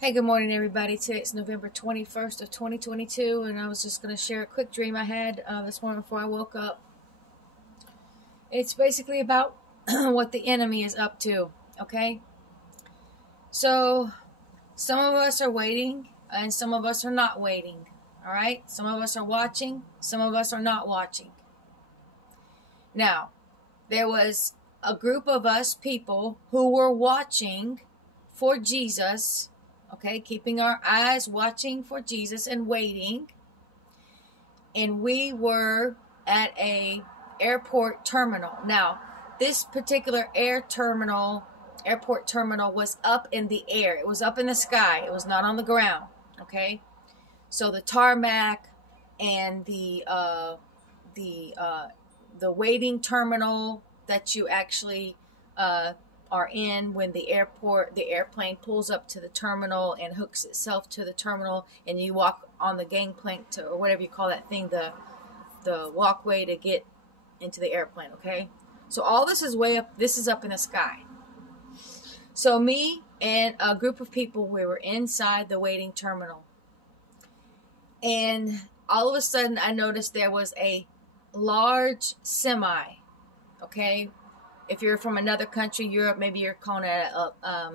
Hey, good morning, everybody. Today it's November 21st of 2022, and I was just going to share a quick dream I had this morning before I woke up. It's basically about what the enemy is up to, okay? So, some of us are waiting, and some of us are not waiting, all right? Some of us are watching, some of us are not watching. Now, there was a group of us people who were watching for Jesus, okay, keeping our eyes watching for Jesus and waiting. And we were at a airport terminal. Now, this particular airport terminal was up in the air. It was up in the sky. It was not on the ground, okay? So the tarmac and the waiting terminal that you actually are in when the airplane pulls up to the terminal and hooks itself to the terminal, and you walk on the gangplank to, or whatever you call that thing, the walkway to get into the airplane, okay? So all this is way up, this is up in the sky. So me and a group of people, we were inside the waiting terminal. And all of a sudden I noticed there was a large semi, okay? If you're from another country, Europe, maybe you're calling it a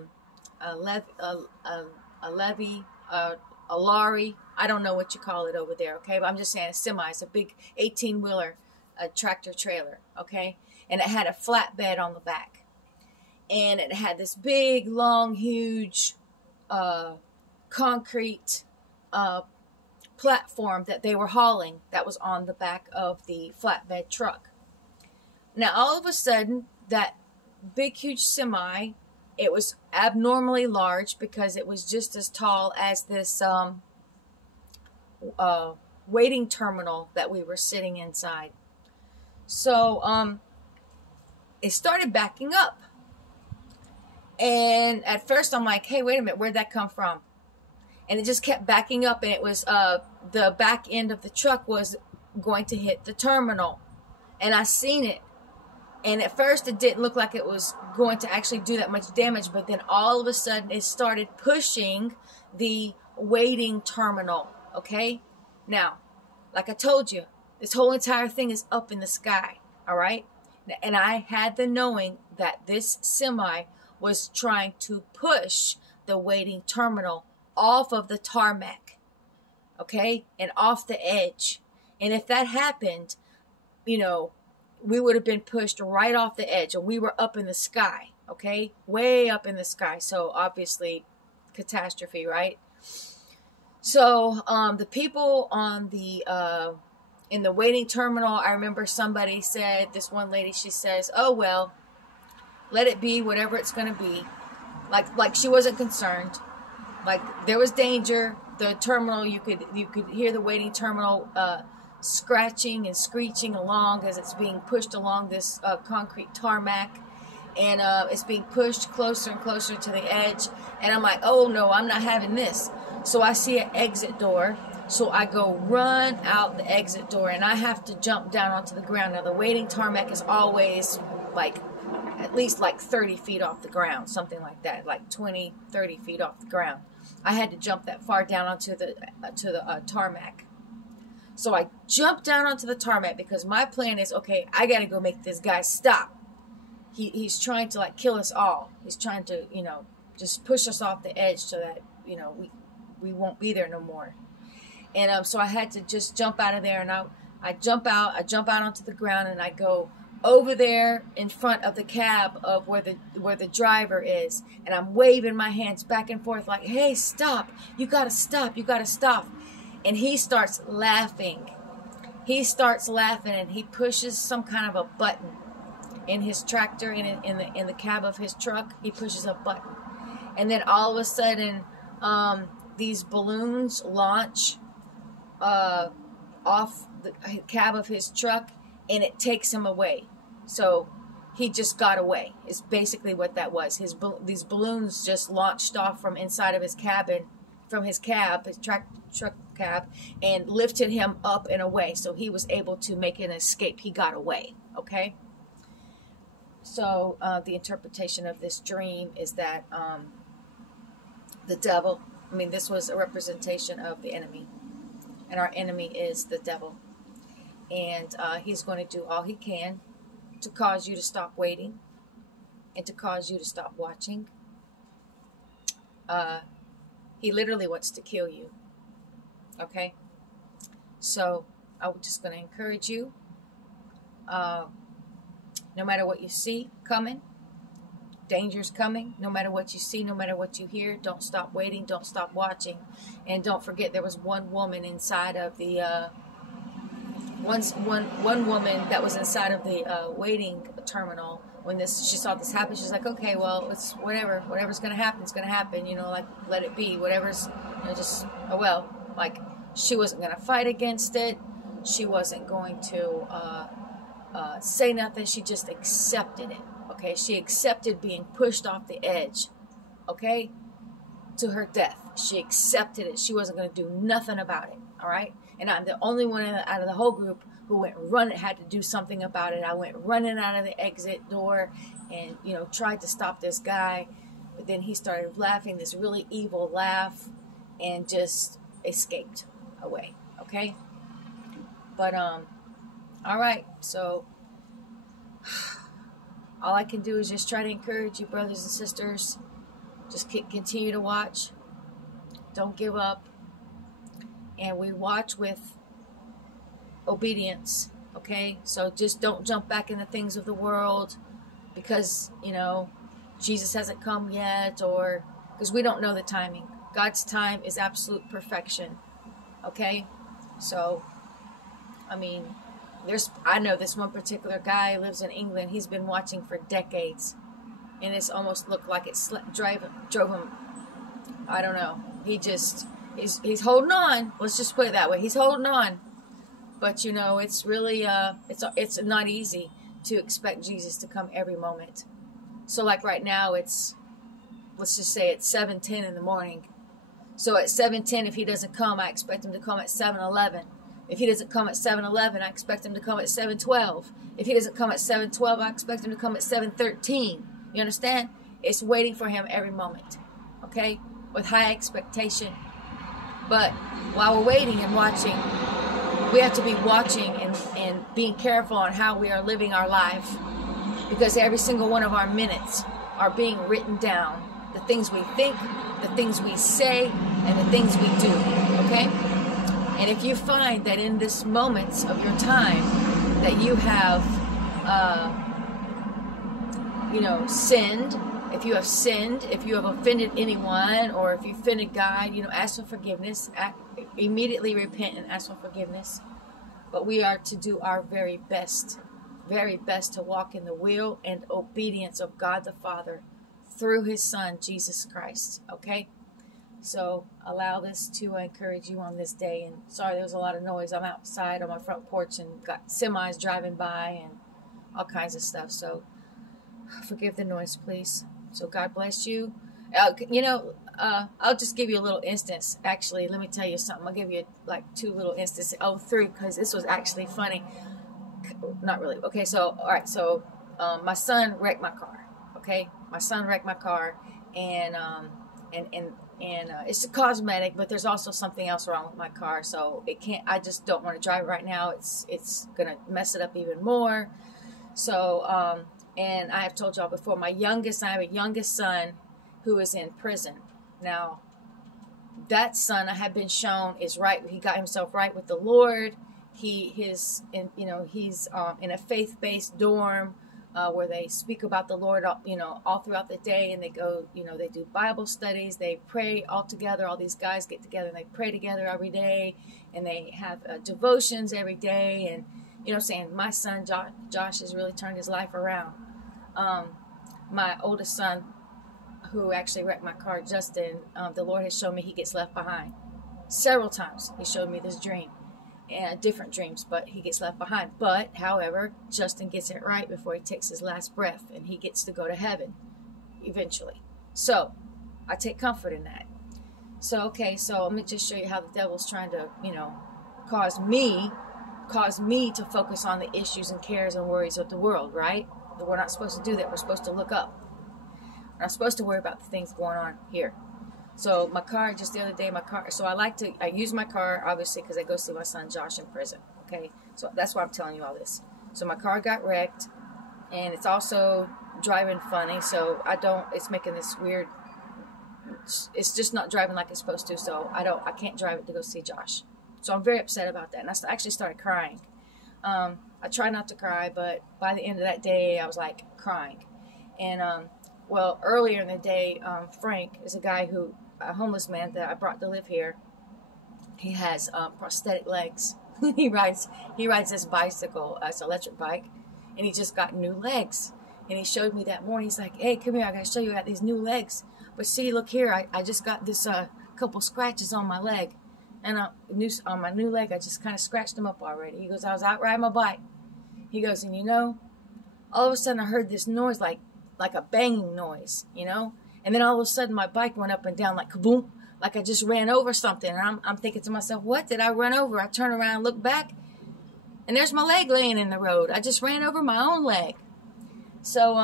levy, a lorry. I don't know what you call it over there, okay? But I'm just saying a semi. It's a big 18-wheeler, a tractor trailer, okay? And it had a flatbed on the back. And it had this big, long, huge concrete platform that they were hauling that was on the back of the flatbed truck. Now, all of a sudden, that big, huge semi, it was abnormally large because it was just as tall as this waiting terminal that we were sitting inside. So it started backing up. And at first I'm like, hey, wait a minute, where'd that come from? And it just kept backing up, and it was the back end of the truck was going to hit the terminal. And I seen it. And at first it didn't look like it was going to actually do that much damage, but then all of a sudden it started pushing the waiting terminal, okay? Now, like I told you, this whole entire thing is up in the sky, all right? And I had the knowing that this semi was trying to push the waiting terminal off of the tarmac, okay? And off the edge. And if that happened, you know, we would have been pushed right off the edge, and we were up in the sky, okay? Way up in the sky. So obviously catastrophe, right? So the people on the in the waiting terminal, I remember somebody said, this one lady, she says, oh, well, let it be whatever it's going to be. Like she wasn't concerned. Like there was danger. The terminal, you could hear the waiting terminal scratching and screeching along as it's being pushed along this concrete tarmac, and it's being pushed closer and closer to the edge. And I'm like, oh no, I'm not having this. So I see an exit door, so I go run out the exit door, and I have to jump down onto the ground. Now the waiting tarmac is always like at least like 30 feet off the ground, something like that, like 20, 30 feet off the ground. I had to jump that far down onto the tarmac. So I jumped down onto the tarmac because my plan is, okay, I got to go make this guy stop. He's trying to like kill us all. He's trying to, you know, just push us off the edge so that, you know, we won't be there no more. And so I had to just jump out of there, and I jump out onto the ground, and I go over there in front of the cab of where the driver is, and I'm waving my hands back and forth like, hey, stop, you gotta stop, you gotta stop. And he starts laughing. He starts laughing, and he pushes some kind of a button in his tractor, in the cab of his truck. He pushes a button, and then all of a sudden, these balloons launch off the cab of his truck, and it takes him away. So he just got away. Is basically what that was. These balloons just launched off from inside of his cabin, from his cab, his truck cab, and lifted him up and away. So he was able to make an escape. He got away. Okay. So the interpretation of this dream is that the devil I mean, this was a representation of the enemy. And our enemy is the devil. And he's going to do all he can to cause you to stop waiting and to cause you to stop watching. He literally wants to kill you. Okay? So I'm just going to encourage you. No matter what you see coming, danger's coming. No matter what you see, no matter what you hear, don't stop waiting. Don't stop watching. And don't forget, there was one woman inside of the one woman that was inside of the waiting terminal when she saw this happen. She's like, okay, well, it's whatever's going to happen, it's going to happen, you know, like, let it be, whatever's, you know, just, oh well. Like, she wasn't going to fight against it. She wasn't going to say nothing. She just accepted it. Okay, she accepted being pushed off the edge, okay, to her death. She accepted it. She wasn't going to do nothing about it. All right. And I'm the only one out of the whole group who went running, had to do something about it. I went running out of the exit door and, you know, tried to stop this guy. But then he started laughing, this really evil laugh, and just escaped away. Okay. But, all right. So all I can do is just try to encourage you, brothers and sisters. Just continue to watch. Don't give up. And we watch with obedience, okay? So just don't jump back in the things of the world because, you know, Jesus hasn't come yet, or because we don't know the timing. God's time is absolute perfection, okay? So, I mean, I know this one particular guy lives in England. He's been watching for decades, and it's almost looked like it drove him, I don't know. He's holding on. Let's just put it that way. He's holding on. But, you know, it's really, it's not easy to expect Jesus to come every moment. So, like right now, let's just say it's 7:10 in the morning. So at 7:10, if he doesn't come, I expect him to come at 7:11. If he doesn't come at 7:11, I expect him to come at 7:12. If he doesn't come at 7:12, I expect him to come at 7:13. You understand? It's waiting for him every moment. Okay? With high expectation. But while we're waiting and watching, we have to be watching and being careful on how we are living our life. Because every single one of our minutes are being written down. The things we think, the things we say, and the things we do. Okay? And if you find that in this moments of your time that you have, sinned, if you have sinned, if you have offended anyone, or if you offended God, ask for forgiveness. Immediately repent and ask for forgiveness. But we are to do our very best to walk in the will and obedience of God the Father through His Son, Jesus Christ. Okay? So allow this to encourage you on this day. And sorry, there was a lot of noise. I'm outside on my front porch and got semis driving by and all kinds of stuff. So forgive the noise, please. So God bless you. I'll just give you a little instance. Actually, let me tell you something. I'll give you like 2 little instances. 3, because this was actually funny. Not really. Okay, so, all right. So my son wrecked my car. Okay? My son wrecked my car. And it's cosmetic, but there's also something else wrong with my car. So I just don't want to drive it right now. It's going to mess it up even more. So, and I have told y'all before, I have a youngest son who is in prison. Now, that son I have been shown is right. He got himself right with the Lord. He's in a faith-based dorm where they speak about the Lord, all throughout the day, and they go, they do Bible studies, they pray all together. All these guys get together and they pray together every day, and they have devotions every day, and my son Josh has really turned his life around. My oldest son, who actually wrecked my car, Justin, the Lord has shown me he gets left behind. Several times He showed me this dream, and different dreams, but he gets left behind. But, however, Justin gets it right before he takes his last breath, and he gets to go to heaven eventually. So, I take comfort in that. So, okay, so let me just show you how the devil's trying to, cause me to focus on the issues and cares and worries of the world, right? But we're not supposed to do that. We're supposed to look up. We're not supposed to worry about the things going on here. So my car, just the other day, my car, so I use my car, obviously, because I go see my son Josh in prison, okay? So that's why I'm telling you all this. So my car got wrecked, and it's also driving funny, so it's making this weird, it's just not driving like it's supposed to, so I can't drive it to go see Josh. So I'm very upset about that, and I actually started crying. I try not to cry, but by the end of that day, I was like crying. And, well, earlier in the day, Frank is a homeless man that I brought to live here. He has prosthetic legs. he rides this bicycle, it's an electric bike, and he just got new legs. And he showed me that morning. He's like, "Hey, come here, I gotta show you, I got these new legs. But see, look here, I just got this couple scratches on my leg. And on my new leg, I just kind of scratched them up already." He goes, "I was out riding my bike." He goes, "And all of a sudden I heard this noise like a banging noise, And then all of a sudden my bike went up and down like kaboom, like I just ran over something." And I'm thinking to myself, what did I run over? I turn around and look back, and there's my leg laying in the road. I just ran over my own leg. So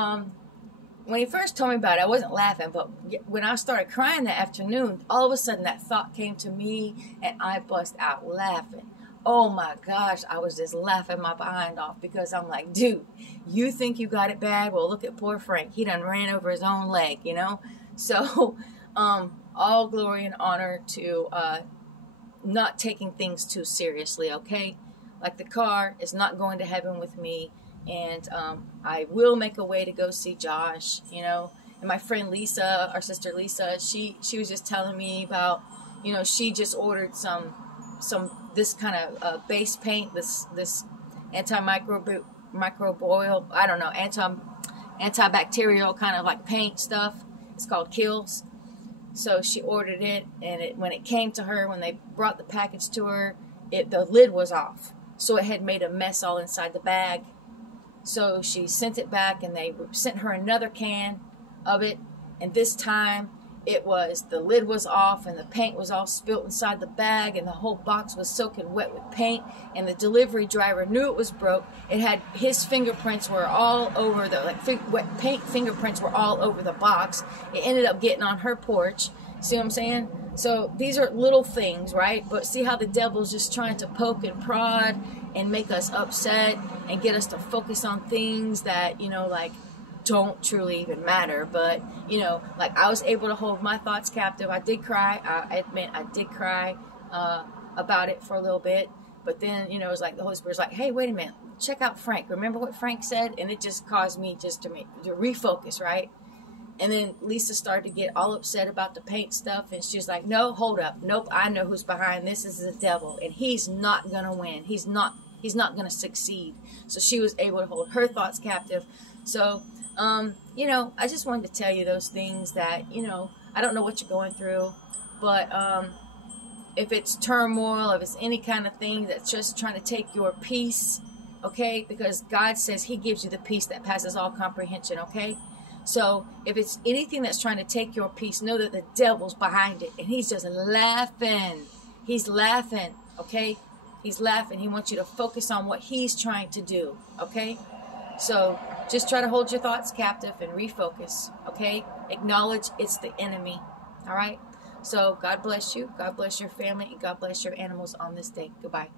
when he first told me about it, I wasn't laughing, but when I started crying that afternoon, all of a sudden that thought came to me, and I bust out laughing. Oh my gosh, I was just laughing my behind off, because I'm like, dude, you think you got it bad? Well, look at poor Frank. He done ran over his own leg, So all glory and honor to not taking things too seriously, okay? Like the car is not going to heaven with me, and I will make a way to go see Josh, And my friend Lisa, our sister Lisa, she was just telling me about, she just ordered some this kind of base paint, this antimicrobial, I don't know, antibacterial kind of like paint stuff. It's called Kills. So she ordered it, and when it came to her, when they brought the package to her, the lid was off. So it had made a mess all inside the bag. So she sent it back, and they sent her another can of it, and this time the lid was off, and the paint was all spilt inside the bag, and the whole box was soaking wet with paint, and the delivery driver knew it was broke. It had his fingerprints were all over wet paint fingerprints were all over the box. It ended up getting on her porch. See what I'm saying? So these are little things, right? But see how the devil's just trying to poke and prod and make us upset and get us to focus on things that, don't truly even matter. But like I was able to hold my thoughts captive. I did cry. I admit I did cry about it for a little bit, but then it was like the Holy Spirit's like, "Hey, wait a minute, check out Frank. Remember what Frank said?" And it just caused me just to refocus, right? And then Lisa started to get all upset about the paint stuff, and she's like, "No, hold up, nope, I know who's behind this. Is the devil, and he's not gonna win. He's not gonna succeed." So she was able to hold her thoughts captive. So I just wanted to tell you those things that, I don't know what you're going through, but if it's turmoil, if it's any kind of thing that's just trying to take your peace, okay, because God says he gives you the peace that passes all comprehension, okay? So if it's anything that's trying to take your peace, know that the devil's behind it, and he's just laughing. He's laughing, okay? He's laughing. He wants you to focus on what he's trying to do, okay? So just try to hold your thoughts captive and refocus, okay? Acknowledge it's the enemy, all right? So God bless you. God bless your family, and God bless your animals on this day. Goodbye.